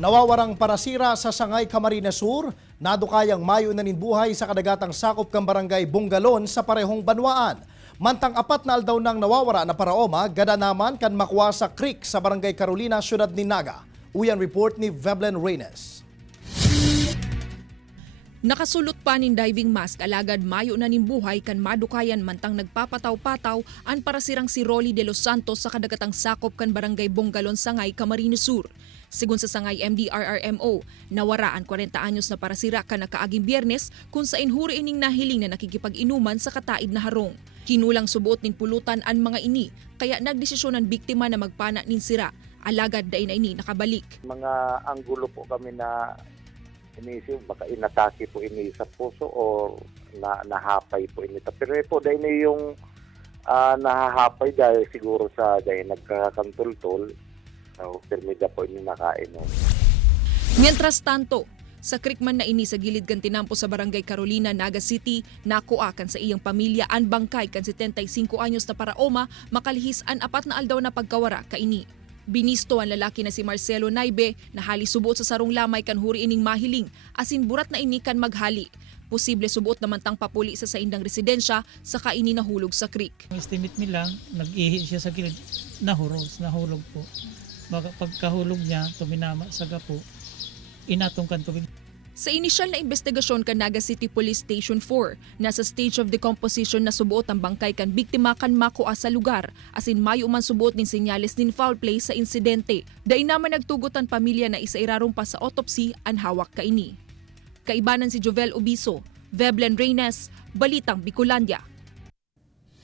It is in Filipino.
Nawawarang parasira sa Sangay, Camarines Sur, nadukayang mayo na buhay sa kadagatang sakop kang barangay Bungalon sa parehong banwaan. Mantang apat na aldaw nang nawawara na paraoma, gada naman kan makuha sa creek sa barangay Carolina, Syudad ni Naga. Uyan report ni Veblen Reynes. Nakasulot pa nin diving mask alagad mayo na nimbuhay kan madukayan mantang nagpapataw-pataw an parasirang si Rolly de los Santos sa kadagatang sakop kan barangay Bungalon, Sangay, Camarines Sur. Sigun sa Sangay MDRRMO, nawara ang 40 anyos na parasira kan nakaaging Biyernes kung sa inhuri ining nahiling na nakikipag-inuman sa kataid na harong. Kinulang subuot nin pulutan ang mga ini, kaya nagdesisyon ang biktima na magpana nin sira. Alagad dain na ini nakabalik. Mga anggulo po kami na inisip, baka inatake po ini sa puso o nahapay po ini. Pero po dahil na yung nahahapay dahil siguro sa dahil nagkakantultol, permida po ini nakain. Mientras tanto, sa creek man na ini sa gilid kan tinampo sa barangay Carolina, Naga City, nakuha kan sa iyang pamilya ang bangkay kan 75 anyos na paraoma makalihis an apat na aldaw na pagkawara kaini. Binisto ang lalaki na si Marcelo Naibe na hali subot sa sarong lamay kan huri ining mahiling, asin burat na ini kan maghali. Posible subot naman tang papuli sa saindang residensya sa kaini nahulog sa creek. Ang estimate nila, nag-ihi siya sa gilid, nahulog po. Baka pagkahulog niya, tuminama sa gapo, inatong tubig. Sa inisyal na investigasyon kan Naga City Police Station 4, nasa stage of decomposition na subuot ang bangkay kan biktima kan makuha sa lugar, asin mayo man subuot nin senyales nin foul play sa insidente. Dain naman nagtugot ang pamilya na isa irarong pa sa autopsy ang hawak kaini. Kaibanan si Jovel Obiso, Veblen Reynes, Balitang Bicolandia.